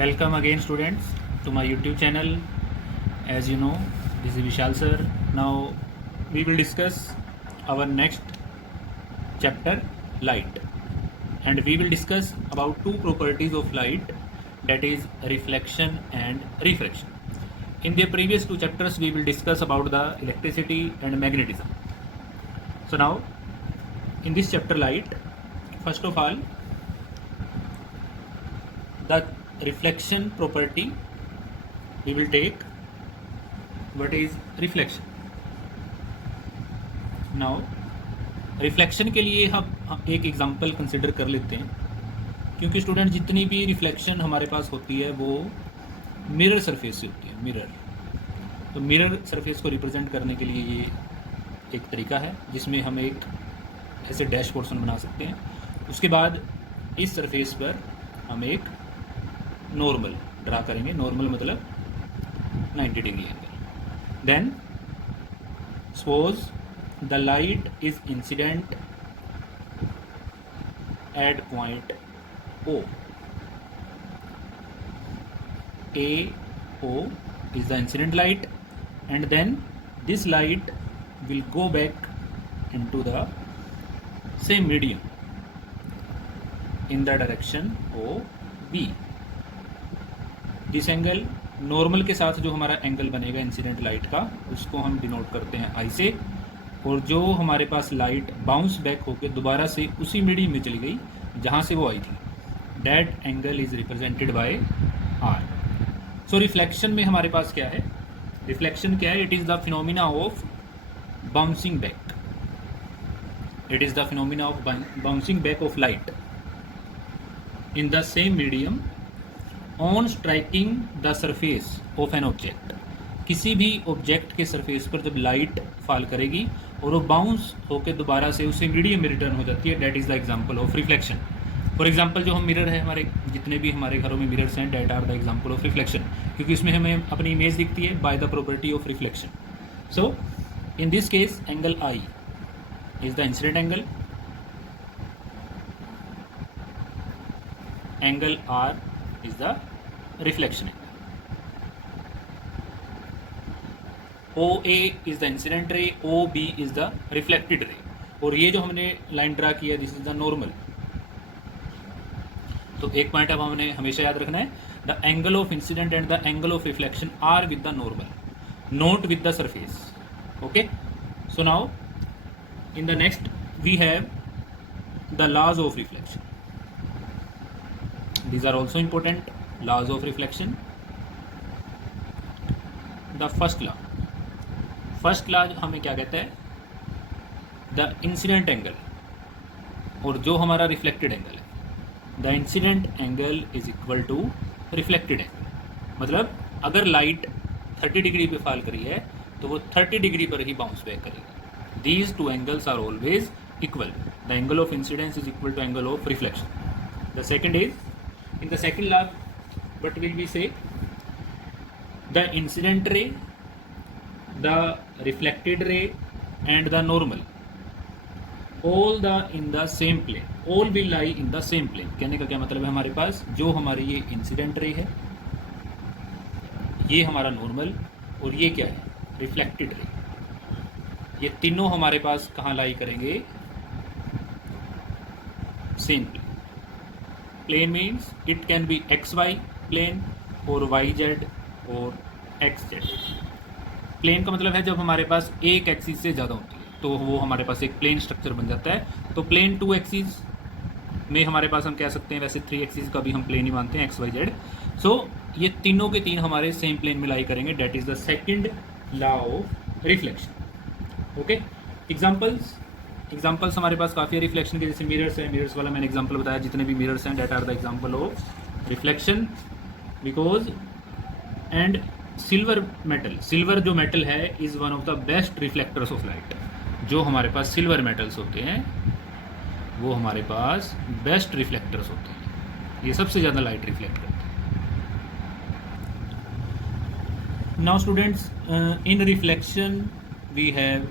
Welcome again, students, to my YouTube channel. As you know, this is Vishal sir. Now we will discuss our next chapter, light, and we will discuss about two properties of light, that is reflection and refraction. In the previous two chapters, we will discuss about the electricity and magnetism. So now, in this chapter, light, first of all, the reflection property we will take. What is reflection? Now reflection के लिए हम एक example consider कर लेते हैं, क्योंकि student जितनी भी रिफ्लेक्शन हमारे पास होती है वो मिरर सरफेस से होती है। मिरर, तो मिरर सरफेस को रिप्रेजेंट करने के लिए ये एक तरीका है जिसमें हम एक ऐसे डैश पोर्शन बना सकते हैं। उसके बाद इस सरफेस पर हम एक नॉर्मल ड्रा करेंगे। नॉर्मल मतलब 90 degree angle. Then suppose the light is incident at point O. O is the incident light, and then this light will go back into the same medium in the direction OB. This angle normal के साथ जो हमारा angle बनेगा incident light का, उसको हम denote करते हैं आई से, और जो हमारे पास लाइट बाउंस बैक होकर दोबारा से उसी मीडियम में चली गई जहाँ से वो आई थी, that angle is represented by r. So reflection में हमारे पास क्या है? रिफ्लेक्शन क्या है? It is the phenomena of bouncing back. It is the phenomena of bouncing back of light in the same medium on striking the surface of an object. किसी भी object के सरफेस पर जब लाइट फॉल करेगी और वो bounce होकर दोबारा से उसे मीडियम में रिटर्न हो जाती है, that is the example of reflection. For example जो हम मिरर है, हमारे जितने भी हमारे घरों में मिरर्स हैं, that are the example of reflection, क्योंकि इसमें हमें अपनी इमेज दिखती है by the property of reflection. So in this case angle i is the incident angle, angle r is the reflection angle. OA is the incident ray, OB is the reflected ray, और ये जो हमने line draw किया this is the normal. तो एक point अब हमने हमेशा याद रखना है, the angle of incident and the angle of reflection are with the normal, not with the surface. Okay, so now in the next we have the laws of reflection. These are also important, laws of reflection. The first law हमें क्या कहता है? The incident angle और जो हमारा reflected angle है, the incident angle is equal to reflected angle. मतलब अगर लाइट 30 डिग्री पे फॉल करी है तो वो 30 डिग्री पर ही बाउंस बैक करेगी। These two angles are always equal. The angle of incidence is equal to angle of reflection. The second is, in the second law what will we say? The incident ray, the reflected ray and the normal, all the in the same plane, all will lie in the same plane। कहने का क्या मतलब है? हमारे पास जो हमारी ये incident ray है, ये हमारा नॉर्मल, और ये क्या है? Reflected ray. ये तीनों हमारे पास कहाँ लाई करेंगे? Same plane. Plane means it can be XY plane और YZ और XZ। प्लेन का मतलब है जब हमारे पास एक एक्सिस से ज़्यादा होती है तो वो हमारे पास एक प्लेन स्ट्रक्चर बन जाता है। तो प्लेन 2 एक्सिस में हमारे पास हम कह सकते हैं, वैसे 3 एक्सिस का भी हम प्लेन ही मानते हैं, XYZ। सो ये तीनों के तीन हमारे सेम प्लेन में लाई करेंगे, that is the second law of reflection. Okay, examples हमारे पास काफ़ी है रिफ्लेक्शन के, जैसे मिरर्स है, मिरर्स वाला मैंने एग्जाम्पल बताया। जितने भी मिरर्स हैं that are the example of reflection. Because and silver जो मेटल है is one of the best reflectors of light. जो हमारे पास सिल्वर मेटल्स होते हैं वो हमारे पास बेस्ट रिफ्लेक्टर्स होते हैं, ये सबसे ज़्यादा लाइट रिफ्लेक्ट करते हैं। Now students, in reflection we have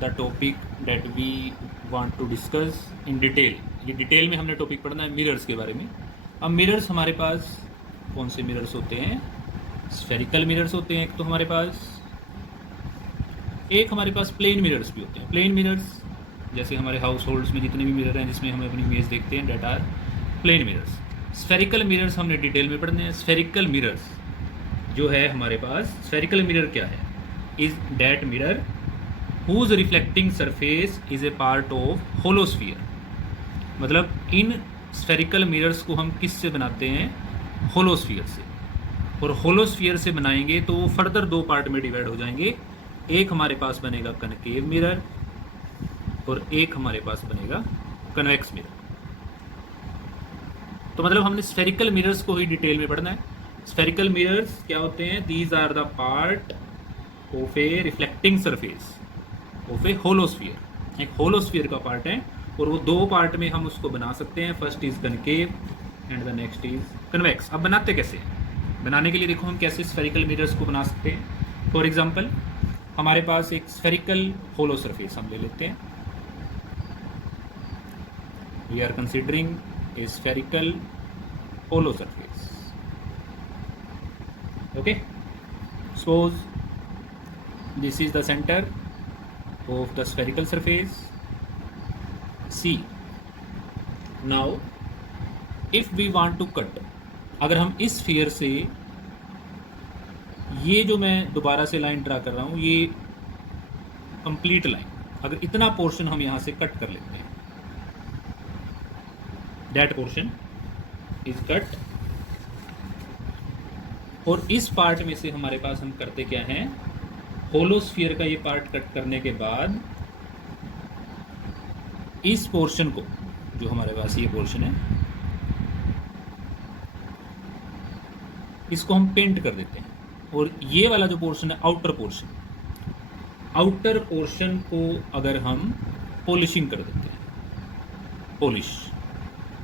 the topic that we want to discuss in detail. ये डिटेल में हमने टॉपिक पढ़ना है मिरर्स के बारे में। अब मिरर्स हमारे पास कौन से मिरर्स होते हैं, स्फेरिकल मिरर्स होते हैं एक तो हमारे पास, एक हमारे पास प्लेन मिरर्स भी होते हैं। प्लेन मिरर्स जैसे हमारे हाउस होल्ड्स में जितने भी मिरर हैं जिसमें हम अपनी इमेज देखते हैं, that are plane mirrors. Spherical mirrors हमने डिटेल में पढ़ने हैं। स्फेरिकल मिरर्स जो है हमारे पास, स्फेरिकल मिरर क्या है, is that mirror whose reflecting surface is a part of hollow sphere. मतलब इन स्फेरिकल मिरर्स को हम किससे बनाते हैं, होलोस्फीयर से। और होलोस्फीयर से बनाएंगे तो वो फर्दर दो पार्ट में डिवाइड हो जाएंगे। एक हमारे पास बनेगा कनकेव मिरर और एक हमारे पास बनेगा कन्वेक्स मिरर। तो मतलब हमने स्फेरिकल मिरर्स को ही डिटेल में पढ़ना है। स्फेरिकल मिरर्स क्या होते हैं, these are the part of a reflecting surface of a hollow sphere. एक होलोस्फीयर का पार्ट है और वो दो पार्ट में हम उसको बना सकते हैं। First is concave and the next is convex. अब बनाते कैसे हैं, बनाने के लिए देखो हम कैसे स्फेरिकल मिरर्स को बना सकते हैं। फॉर एग्जांपल हमारे पास एक स्फेरिकल होलो सरफेस हम ले लेते हैं। We are considering a spherical hollow surface. Okay, suppose this is the center of the spherical surface C. Now if we want to cut, अगर हम इस स्फीयर से, ये जो मैं दोबारा से लाइन ड्रा कर रहा हूँ, ये कंप्लीट लाइन, अगर इतना पोर्शन हम यहाँ से कट कर लेते हैं, दैट पोर्शन इज कट। और इस पार्ट में से हमारे पास हम करते क्या हैं, होलोस्फीयर का ये पार्ट कट करने के बाद इस पोर्शन को, जो हमारे पास ये पोर्शन है, इसको हम पेंट कर देते हैं। और ये वाला जो पोर्शन है, आउटर पोर्शन को अगर हम पॉलिशिंग कर देते हैं, पॉलिश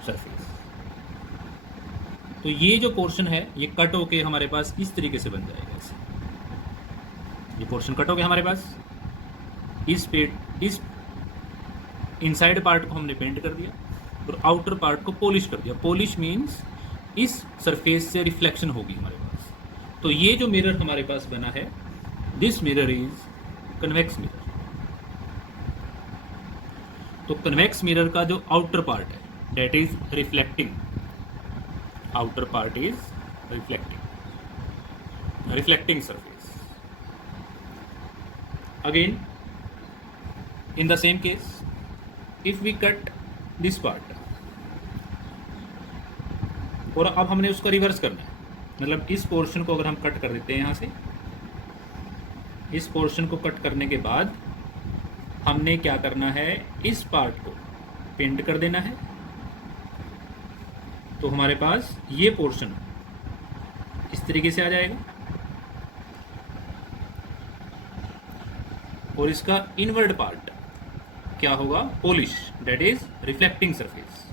सरफेस, तो ये जो पोर्शन है ये कट होके हमारे पास इस तरीके से बन जाएगा। ऐसे ये पोर्शन कट हो गया हमारे पास, इस इनसाइड पार्ट को हमने पेंट कर दिया और आउटर पार्ट को पॉलिश कर दिया। पॉलिश मीन्स इस सरफेस से रिफ्लेक्शन होगी हमारे पास। तो ये जो मिरर हमारे पास बना है, this mirror is convex mirror. तो कन्वेक्स मिरर का जो आउटर पार्ट है, that is reflecting, outer part is reflecting surface. Again, in the same case, if we cut this part, और अब हमने उसका रिवर्स करना है, मतलब इस पोर्शन को अगर हम कट कर देते हैं यहाँ से, इस पोर्शन को कट करने के बाद हमने क्या करना है, इस पार्ट को पेंट कर देना है। तो हमारे पास ये पोर्शन इस तरीके से आ जाएगा और इसका इनवर्ड पार्ट क्या होगा, polish, that is reflecting surface.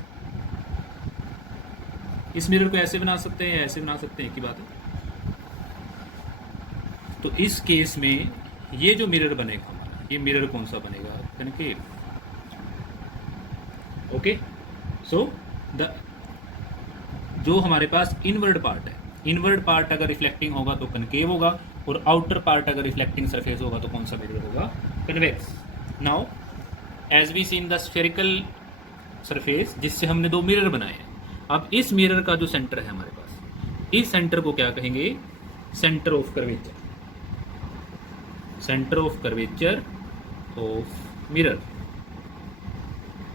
इस मिरर को ऐसे बना सकते हैं, ऐसे बना सकते हैं, एक ही बात है। तो इस केस में ये जो मिरर बनेगा हमारा, ये मिरर कौन सा बनेगा, कनकेव। ओके, सो द जो हमारे पास इनवर्ड पार्ट है, इनवर्ड पार्ट अगर रिफ्लेक्टिंग होगा तो कनकेव होगा, और आउटर पार्ट अगर रिफ्लेक्टिंग सरफेस होगा तो कौन सा मिरर होगा, convex. Now as we seen the spherical surface, जिससे हमने दो मिरर बनाए हैं। अब इस मिरर का जो सेंटर है हमारे पास, इस सेंटर को क्या कहेंगे, centre of curvature, centre of curvature of mirror.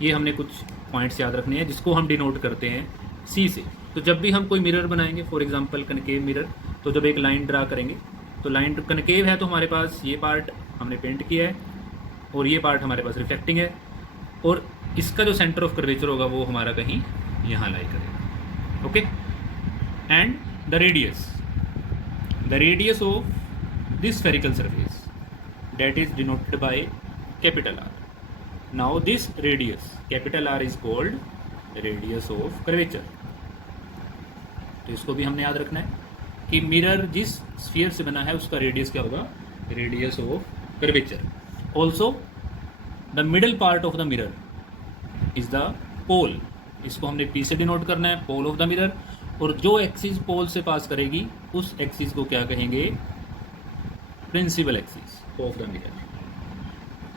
ये हमने कुछ पॉइंट्स याद रखने हैं जिसको हम डिनोट करते हैं सी से। तो जब भी हम कोई मिरर बनाएंगे, फॉर एग्जांपल कनकेव मिरर, तो जब एक लाइन ड्रा करेंगे, तो लाइन कनकेव है तो हमारे पास ये पार्ट हमने पेंट किया है और ये पार्ट हमारे पास रिफ्लेक्टिंग है, और इसका जो सेंटर ऑफ कर्वेचर होगा वो हमारा कहीं यहाँ लाई करेगा। Okay, and the radius of this spherical surface, that is denoted by capital R. Now this radius, capital R, is called radius of curvature. तो इसको भी हमने याद रखना है कि मिरर जिस स्फीयर से बना है उसका रेडियस क्या होगा, radius of curvature. Also the middle part of the mirror is the pole, इसको हमने P से डिनोट करना है, पोल ऑफ द मिरर। और जो एक्सिस पोल से पास करेगी उस एक्सिस को क्या कहेंगे? Principal axis of the mirror,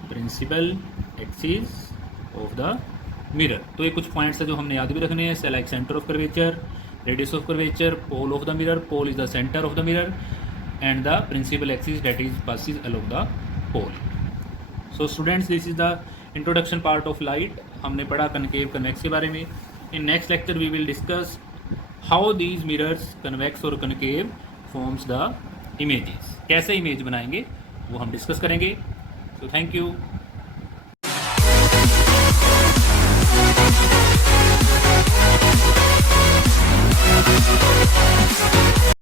principal axis of the mirror. तो ये कुछ पॉइंट्स है जो हमने याद भी रखने हैं, like centre of curvature, radius of curvature, pole of the mirror, pole is the centre of the mirror and the principal axis that is passes along the pole. So students, this is the introduction part of light. हमने पढ़ा concave convex के बारे में। In next lecture we will discuss how these mirrors convex और concave forms the images, कैसे image बनाएंगे वो हम डिस्कस करेंगे। So thank you.